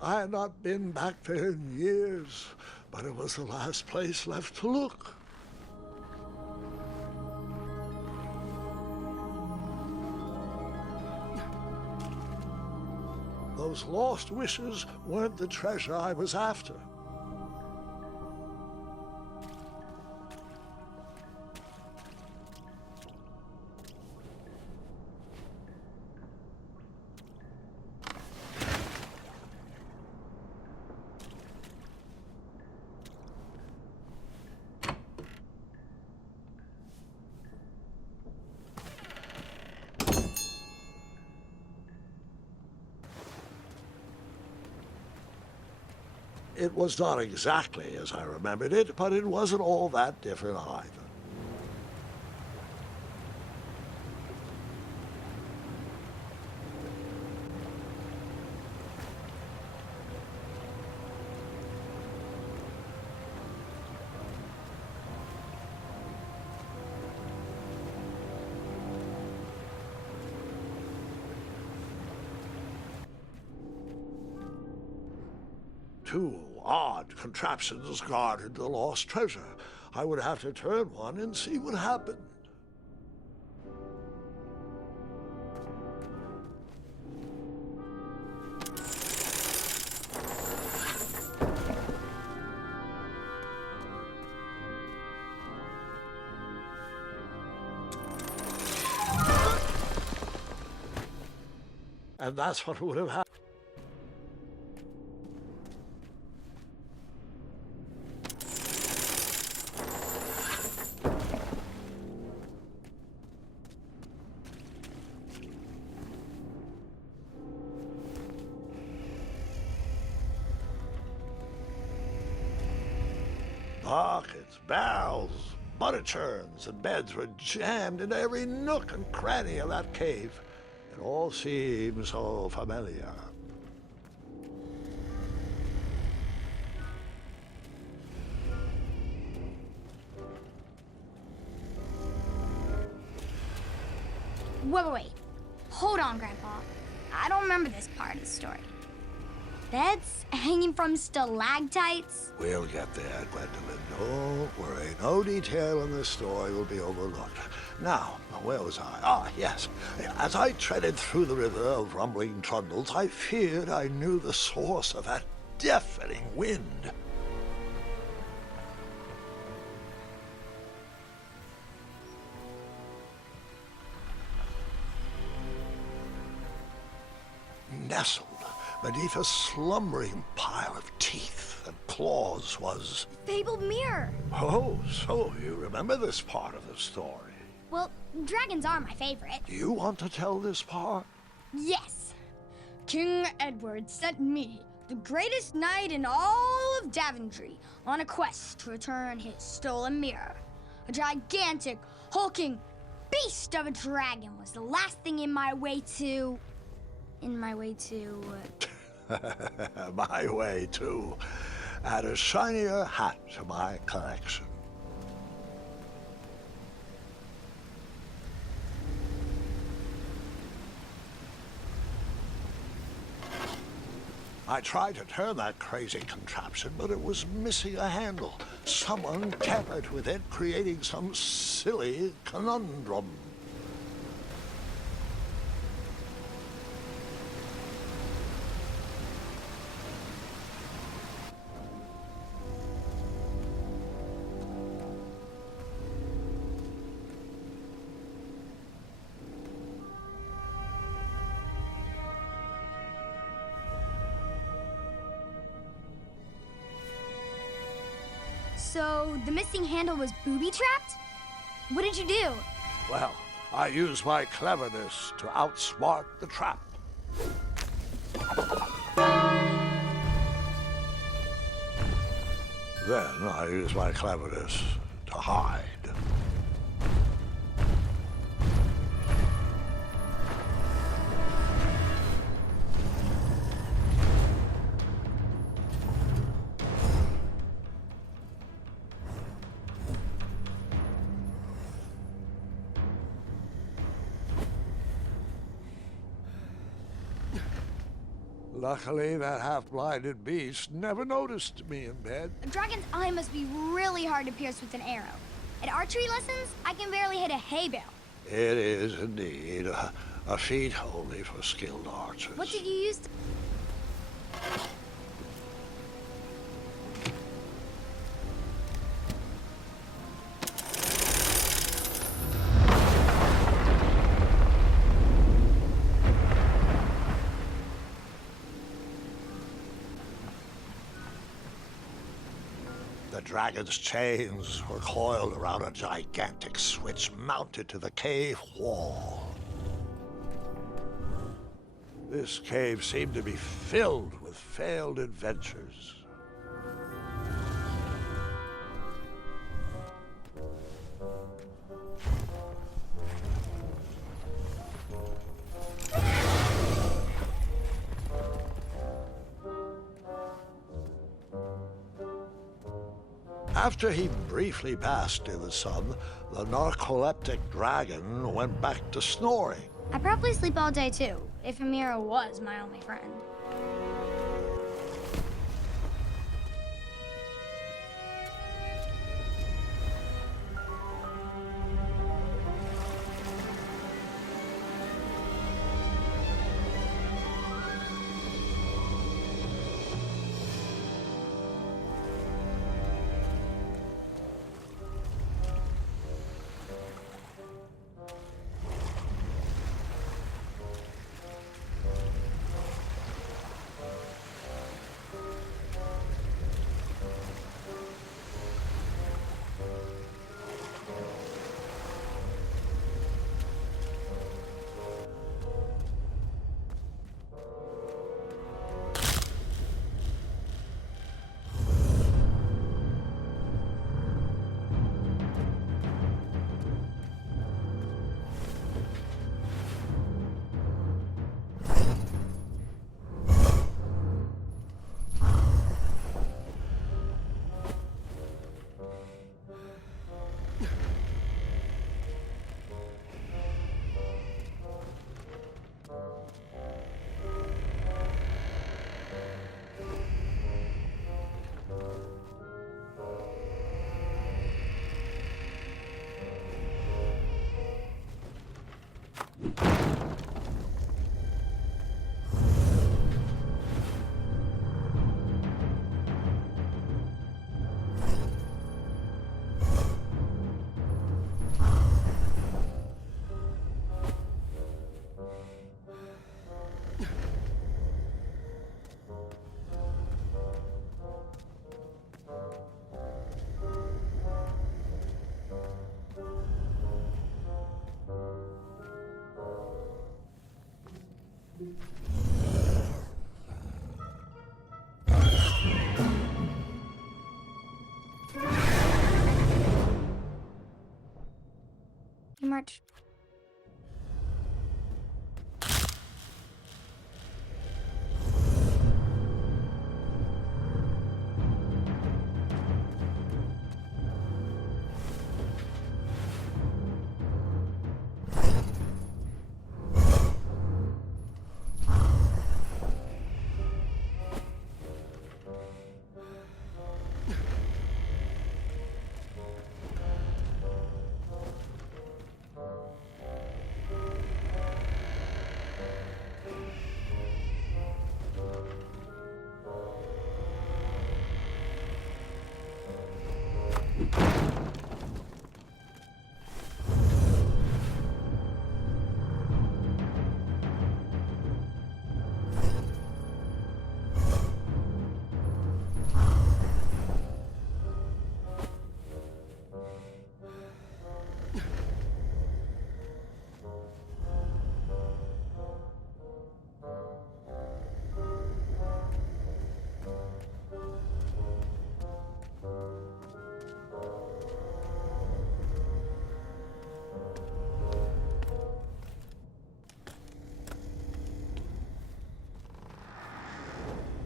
I had not been back there in years, but it was the last place left to look. Those lost wishes weren't the treasure I was after. It was not exactly as I remembered it, but it wasn't all that different either. Two odd contraptions guarded the lost treasure. I would have to turn one and see what happened. And that's what would have happened. Buckets, barrels, butter churns, and beds were jammed into every nook and cranny of that cave. It all seemed so familiar. Wait. Hold on, Grandpa. I don't remember this part of the story. Beds hanging from stalactites? We'll get there, Gwendolyn. Don't worry. No detail in this story will be overlooked. Now, where was I? Ah, yes. As I treaded through the river of rumbling trundles, I feared I knew the source of that deafening wind. Nestled beneath a slumbering pile of teeth and claws was... Fabled mirror. Oh, so you remember this part of the story? Well, dragons are my favorite. Do you want to tell this part? Yes. King Edward sent me, the greatest knight in all of Daventry, on a quest to return his stolen mirror. A gigantic, hulking beast of a dragon was the last thing in my way to... My way to add a shinier hat to my collection. I tried to turn that crazy contraption, but it was missing a handle. Someone tampered with it, creating some silly conundrum. So, the missing handle was booby-trapped? What did you do? Well, I used my cleverness to outsmart the trap. Then I used my cleverness to hide. Luckily, that half-blinded beast never noticed me in bed. A dragon's eye must be really hard to pierce with an arrow. At archery lessons, I can barely hit a hay bale. It is indeed a feat only for skilled archers. What did you use to... The dragon's chains were coiled around a gigantic switch mounted to the cave wall. This cave seemed to be filled with failed adventures. After he briefly basked in the sun, the narcoleptic dragon went back to snoring. I probably sleep all day, too, if Amira was my only friend. You march.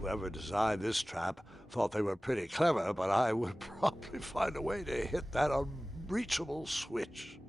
Whoever designed this trap thought they were pretty clever, but I would probably find a way to hit that unreachable switch.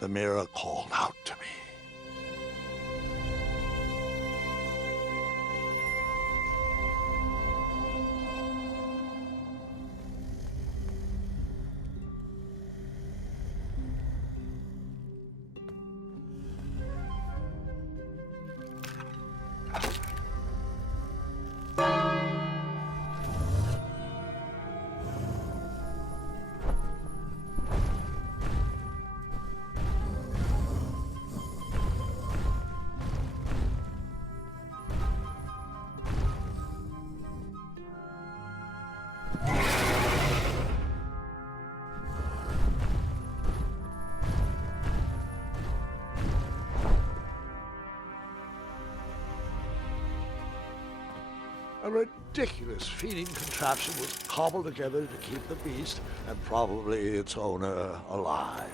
the mirror called out to me. A ridiculous feeding contraption was cobbled together to keep the beast and probably its owner alive.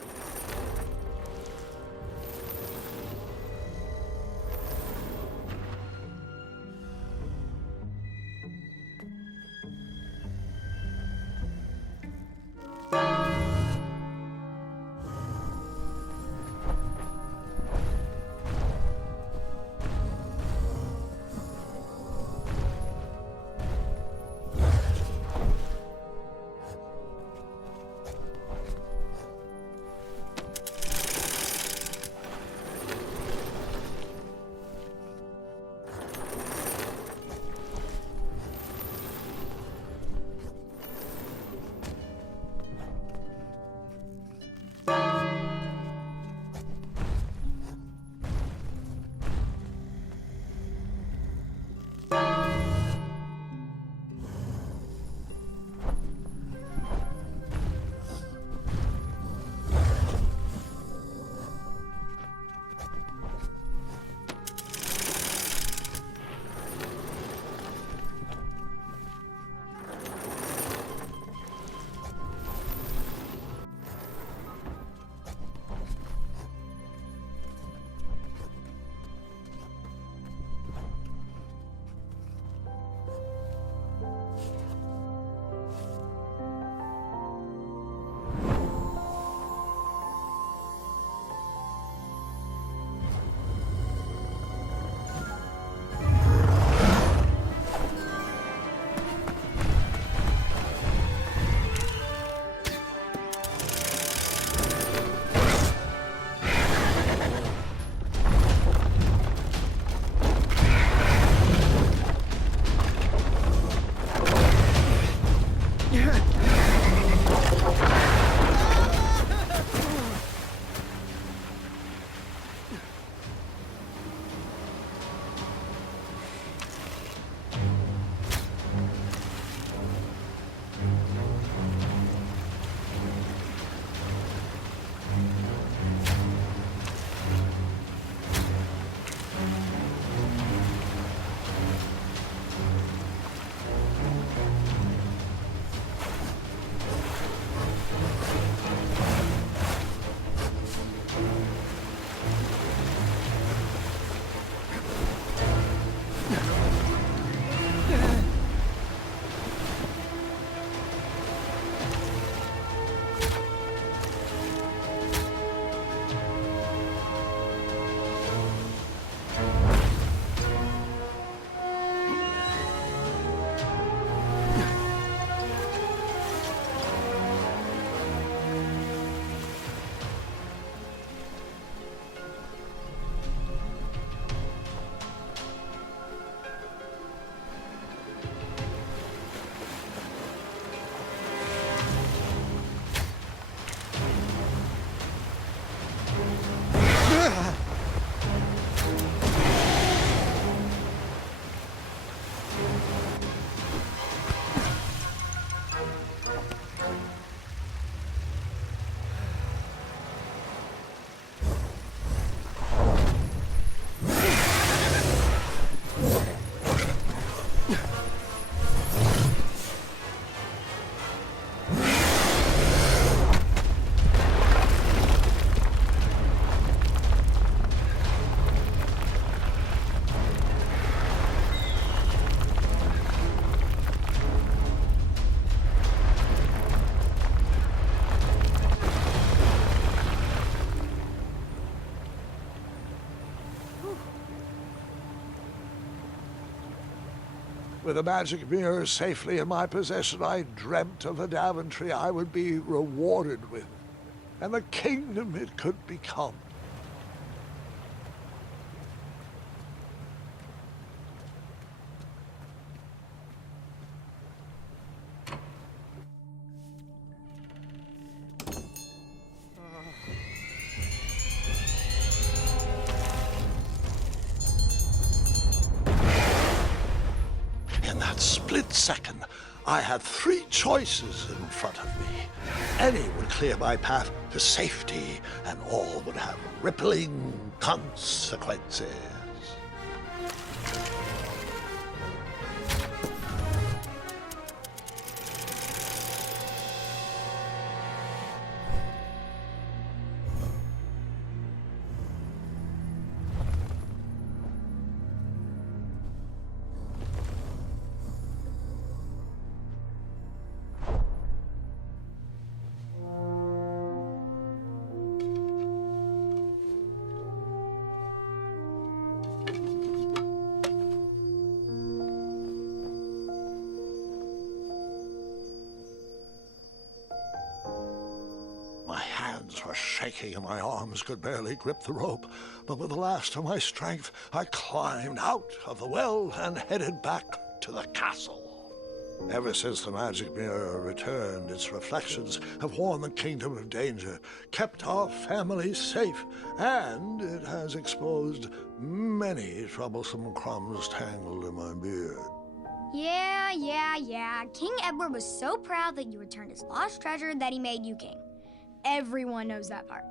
With the magic mirror safely in my possession, I dreamt of the Daventry I would be rewarded with, and the kingdom it could become. In that split second, I had three choices in front of me. Any would clear my path to safety, and all would have rippling consequences. My hands were shaking and my arms could barely grip the rope, but with the last of my strength, I climbed out of the well and headed back to the castle. Ever since the magic mirror returned, its reflections have warned the kingdom of danger, kept our family safe, and it has exposed many troublesome crumbs tangled in my beard. Yeah. King Edward was so proud that you returned his lost treasure that he made you king. Everyone knows that part.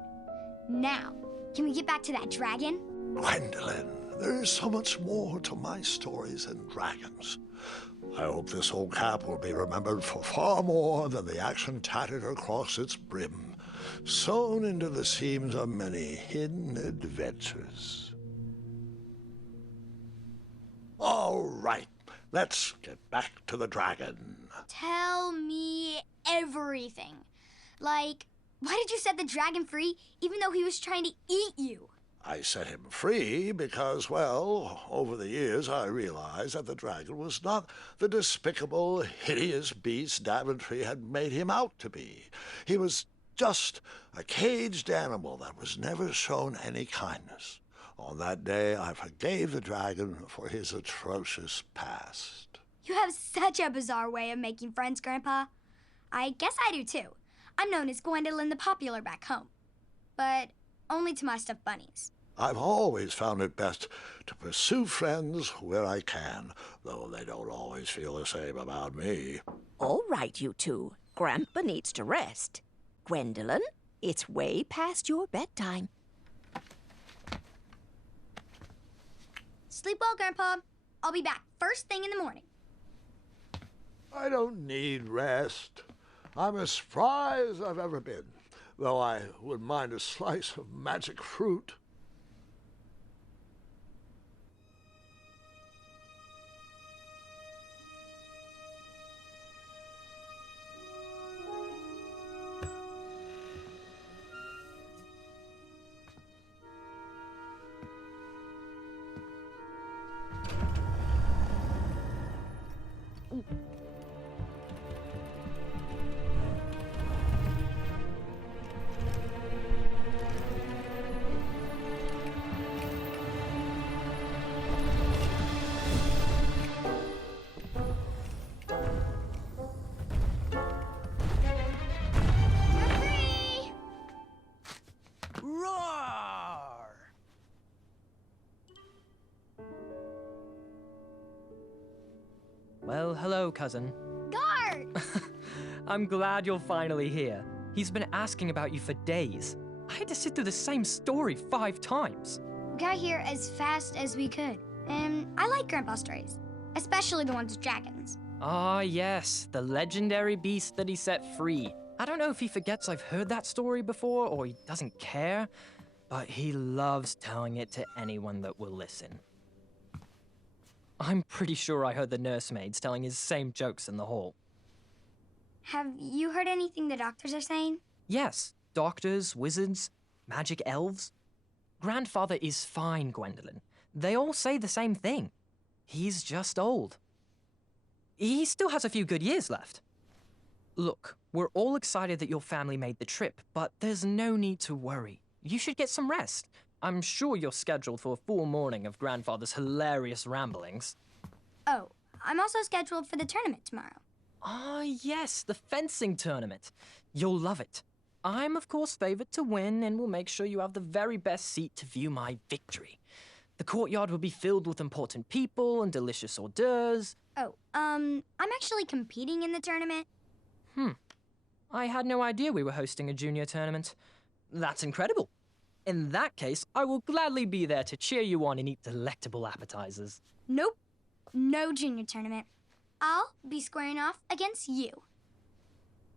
Now, can we get back to that dragon? Gwendolyn, there is so much more to my stories than dragons. I hope this old cap will be remembered for far more than the action tattered across its brim, sewn into the seams of many hidden adventures. All right, let's get back to the dragon. Tell me everything. Like, why did you set the dragon free even though he was trying to eat you? I set him free because, well, over the years I realized that the dragon was not the despicable, hideous beast Daventry had made him out to be. He was just a caged animal that was never shown any kindness. On that day, I forgave the dragon for his atrocious past. You have such a bizarre way of making friends, Grandpa. I guess I do too. I'm known as Gwendolyn the Popular back home, but only to my stuffed bunnies. I've always found it best to pursue friends where I can, though they don't always feel the same about me. All right, you two. Grandpa needs to rest. Gwendolyn, it's way past your bedtime. Sleep well, Grandpa. I'll be back first thing in the morning. I don't need rest. I'm as spry as I've ever been, though I wouldn't mind a slice of magic fruit. Well, hello, cousin. Guard! I'm glad you're finally here. He's been asking about you for days. I had to sit through the same story 5 times. We got here as fast as we could, and I like Grandpa's stories, especially the ones with dragons. Ah, yes, the legendary beast that he set free. I don't know if he forgets I've heard that story before or he doesn't care, but he loves telling it to anyone that will listen. I'm pretty sure I heard the nursemaids telling his same jokes in the hall. Have you heard anything the doctors are saying? Yes, doctors, wizards, magic elves. Grandfather is fine, Gwendolyn. They all say the same thing. He's just old. he still has a few good years left. Look, we're all excited that your family made the trip, but there's no need to worry. You should get some rest. I'm sure you're scheduled for a full morning of Grandfather's hilarious ramblings. Oh, I'm also scheduled for the tournament tomorrow. Ah, yes, the fencing tournament. You'll love it. I'm, of course, favored to win and will make sure you have the very best seat to view my victory. The courtyard will be filled with important people and delicious hors d'oeuvres. Oh, I'm actually competing in the tournament. I had no idea we were hosting a junior tournament. That's incredible. In that case, I will gladly be there to cheer you on and eat delectable appetizers. Nope, no junior tournament. I'll be squaring off against you.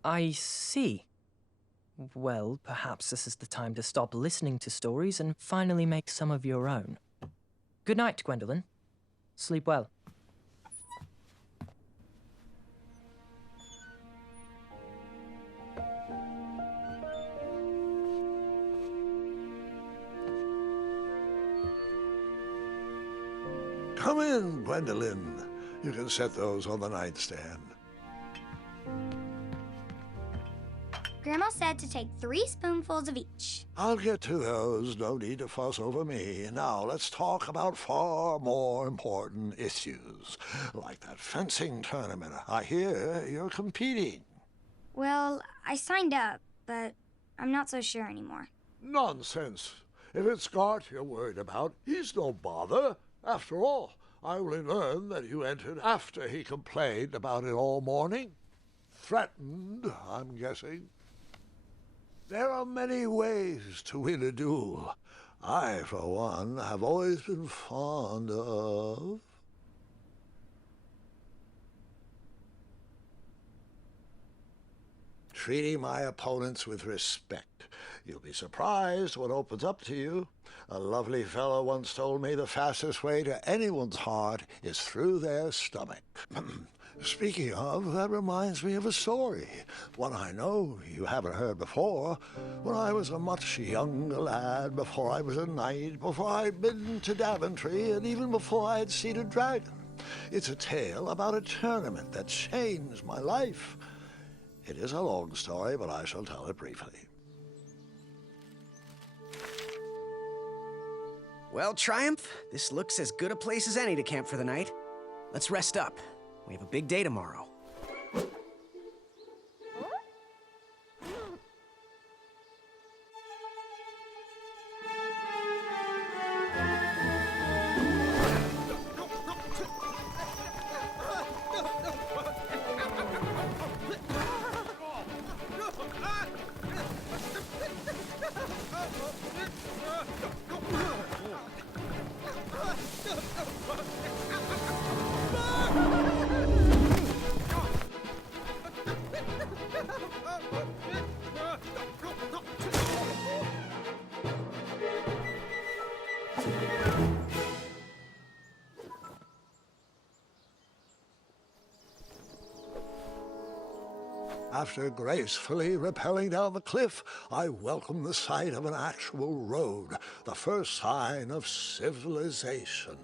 I see. Well, perhaps this is the time to stop listening to stories and finally make some of your own. Good night, Gwendolyn. Sleep well. Come in, Gwendolyn. You can set those on the nightstand. Grandma said to take 3 spoonfuls of each. I'll get to those. No need to fuss over me. Now, let's talk about far more important issues, like that fencing tournament. I hear you're competing. Well, I signed up, but I'm not so sure anymore. Nonsense. If it's Scott you're worried about, he's no bother. After all, I only learned that you entered after he complained about it all morning. Threatened, I'm guessing. There are many ways to win a duel. I, for one, have always been fond of... treating my opponents with respect. You'll be surprised what opens up to you. A lovely fellow once told me the fastest way to anyone's heart is through their stomach. Speaking of, that reminds me of a story, one I know you haven't heard before. When I was a much younger lad, before I was a knight, before I'd been to Daventry, and even before I had seen a dragon. It's a tale about a tournament that changed my life. It is a long story, but I shall tell it briefly. Well, Triumph, this looks as good a place as any to camp for the night. Let's rest up. We have a big day tomorrow. After gracefully rappelling down the cliff, I welcomed the sight of an actual road, the first sign of civilization.